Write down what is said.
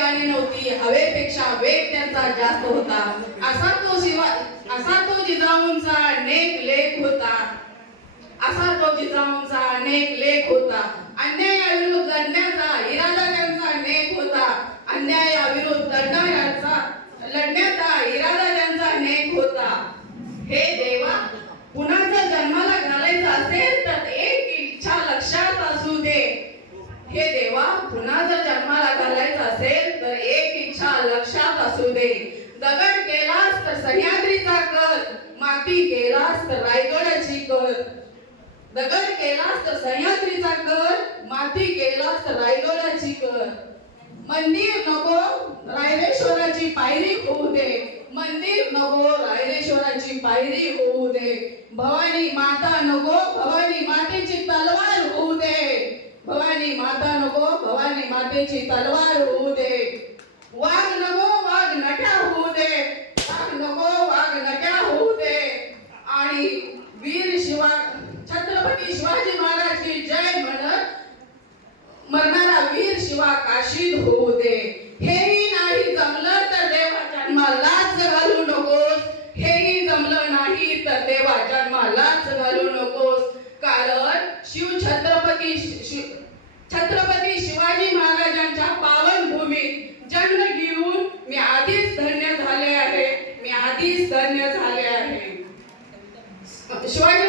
वेगाने नव्हती, हवेपेक्षा वेग त्यांचा जास्त होता. असा तो जिजाऊंचा नेक लेख होता. असा तो जिजाऊंचा नेक लेख होता. अन्यायाविरुद्ध लढण्याचा इरादा त्यांचा नेक होता. अन्यायाविरुद्ध लढण्याचा इरादा त्यांचा नेक होता. हे देवा, कुणाचा जन्माला घालायचा असेल तर एक इच्छा लक्षात असू दे. हे देवा, कुणाचा जन्माला घालायचा असेल तर एक इच्छा लक्षात असू दे. दगड केलास तर सह्याद्रीचा कर, माती केलास तर रायगडाची कर. दगड केलास तर सह्याद्रीचा कर, माती केलास तर रायगडाची कर. मंदिर नको रायरेश्वराची पायरी होऊ दे. मंदिर नको रायरेश्वराची पायरी होऊ दे. भवानी माता नको भवानी मातेची तलवार होऊ दे. भवानी माता नको भवानी मातेची तलवार होऊ दे. वाघ नको वाघ नट्या होऊ दे. वाघ नको वाघ नट्या होऊ दे. आणि वीर छत्रपती शिवाजी महाराज की जय म्हणत मरणारा वीर शिवा काशीद होऊ दे. हेही नाही जमलं तर देवा जन्मालाच घालू नकोस. हेही जमलं नाही तर देवा जन्मालाच घालू नकोस. कारण छत्रपती शिवाजी महाराजांच्या पावन भूमीत जन्म घेऊन मी आधीच धन्य झाले आहे. शिवाजी